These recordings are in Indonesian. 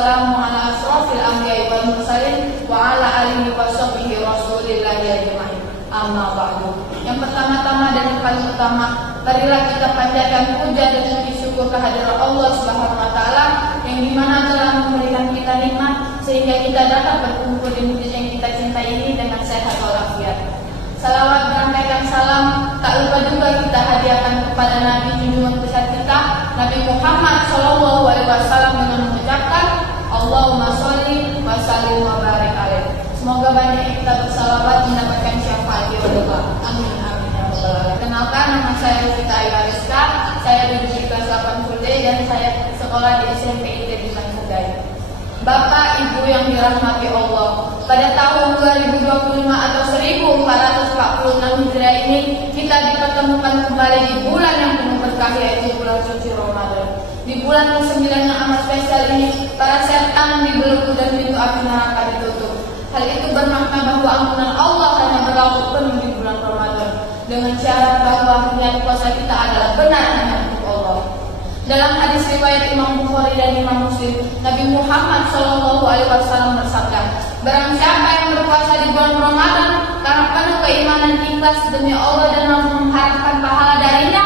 wassalamu ala asrofil anbiya'i wal mursalin wa ala alihi wa sahbihi rasulillahi ajma'in. Amma ba'du. Yang pertama-tama dan yang paling utama, marilah kita panjatkan puja dan puji syukur kehadirat Allah Subhanahu wa taala yang dimana telah memberikan kita nikmat sehingga kita dapat berkumpul di masjid yang kita cintai ini dengan sehat walafiat. Salawat berangkaikan salam tak lupa juga kita hadiahkan kepada Nabi junjungan besar kita Nabi Muhammad Shallallahu Alaihi Wasallam dengan mengucapkan Allahumma sholli wa sallim wa barik alaih. Semoga banyak yang kita bersalawat mendapatkan syafaat di Allah. Amin amin ya rabbal alamin. Kenalkan, nama saya Rufika Ayu Ariska. Saya duduk di kelas 8 dan saya sekolah di SMP ITB di Tanjung. Bapak Ibu yang dirahmati Allah, pada tahun 2025 atau 1446 Hijriah ini kita dipertemukan kembali di bulan yang penuh berkah, yaitu bulan suci Ramadan. Di bulan ke-9 yang amat spesial ini, para setan dibelenggu dan pintu api neraka ditutup. Hal itu bermakna bahwa ampunan Allah hanya berlaku penuh di bulan Ramadan, dengan syarat bahwa niat puasa kita adalah benar hanya untuk Allah. Dalam hadis riwayat Imam Bukhari dan Imam Muslim, Nabi Muhammad Shallallahu Alaihi Wasallam bersabda, barang siapa yang berpuasa di bulan Ramadan karena penuh keimanan ikhlas demi Allah dan mengharapkan pahala darinya,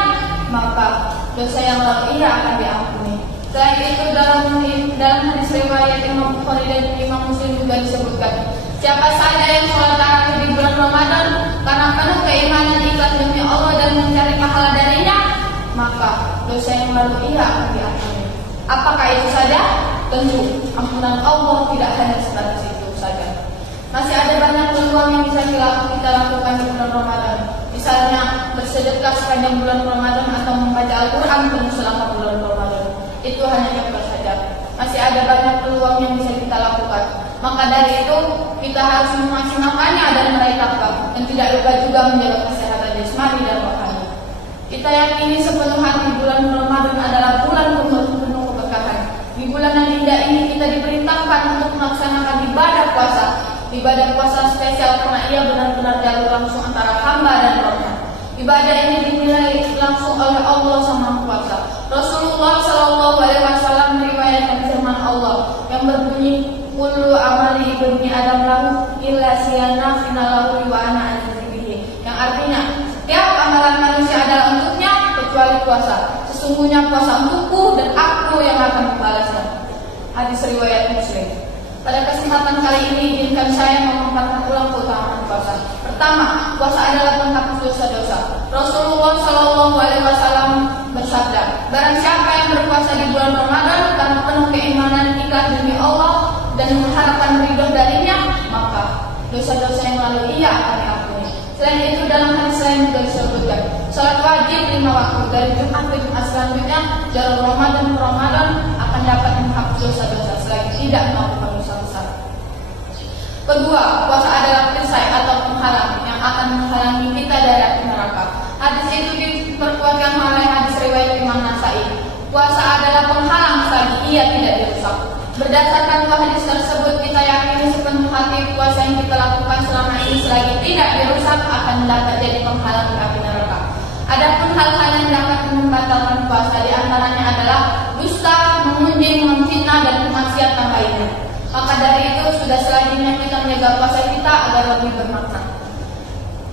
maka dosa yang lalu ia akan diampuni. Selain itu dalam hadis riwayat Imam Bukhari dan Imam Muslim juga disebutkan, siapa saja yang sholat tarawih di bulan Ramadan karena penuh keimanan ikhlas demi Allah dan mencari pahala darinya, maka dosa yang lalu ia akan diampuni. Apakah itu saja? Tentu ampunan Allah tidak hanya sebatas itu saja. Masih ada banyak peluang yang bisa kita lakukan di bulan Ramadan. Misalnya bersedekah sepanjang bulan Ramadan atau membaca Al-Quran penuh selama bulan Ramadan. Itu hanya yang saja. Masih ada banyak peluang yang bisa kita lakukan. Maka dari itu kita harus memaksimalkannya dan meraih takwa, dan tidak lupa juga menjaga kesehatan jasmani dan rohani. Kita yakini sepenuh hati bulan Ramadan adalah bulan penuh keberkahan. Di bulan yang indah ini kita diperintahkan untuk melaksanakan ibadah puasa. Ibadah puasa spesial karena ia benar-benar dialog langsung antara hamba dan Rabb-Nya. Ibadah ini dinilai langsung oleh Allah Sang Kuasa. Rasulullah Shallallahu Alaihi Wasallam meriwayatkan firman Allah yang berbunyi, kullu amali ibni adam lahu illa siyana finalahu wa ana azibihi. Yang artinya, setiap amalan manusia adalah untuknya kecuali puasa. Sesungguhnya puasa untukku dan aku yang akan membalasnya. Hadis riwayat Muslim. Pada kesempatan kali ini izinkan saya memaparkan ulang keutamaan puasa. Pertama, puasa adalah penghapus dosa-dosa. Rasulullah Shallallahu Alaihi Wasallam bersabda, barang siapa yang berpuasa di bulan Ramadan karena penuh keimanan ikhlas demi Allah dan mengharapkan ridho darinya, maka dosa-dosa yang lalu ia akan diampuni. Selain itu dalam hadis lain juga disebutkan, salat wajib 5 waktu dari Jumat ke Jumat selanjutnya dari Ramadan ke Ramadan akan dapat menghapus dosa-dosa selagi tidak melakukan dosa besar. Kedua, puasa adalah perisai atau penghalang yang akan menghalangi kita dari api neraka. Hadis itu diperkuatkan oleh hadis riwayat Imam Nasai. Puasa adalah penghalang selagi ia tidak dirusak. Berdasarkan hadis tersebut, kita yakini sepenuh hati puasa yang kita lakukan selama ini selagi tidak dirusak akan dapat jadi penghalang di api neraka. Adapun hal-hal yang dapat membatalkan puasa di antaranya adalah dusta, mengunjing, memfitnah dan kemaksiatan lainnya. Maka dari itu sudah selanjutnya kita menjaga puasa kita agar lebih bermakna.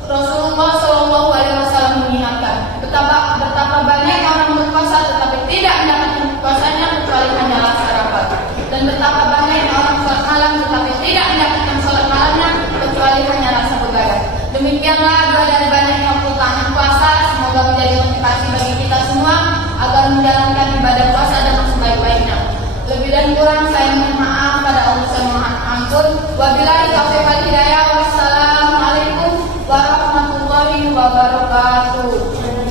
Rasulullah Shallallahu Alaihi Wasallam mengingatkan betapa banyak orang berpuasa tetapi tidak mendapatkan puasanya kecuali hanyalah sarapan, dan betapa banyak orang sholat malam tetapi tidak mendapatkan sholat malamnya kecuali hanya rasa begadang. Demikianlah dua dari banyaknya keutamaan puasa. Semoga menjadi motivasi bagi kita semua agar menjalankan ibadah puasa dengan sebaik-baiknya. Lebih dan kurang saya mohon maaf pada Allah Subhanahu wa taala. Wabillahi taufiq wal hidayah.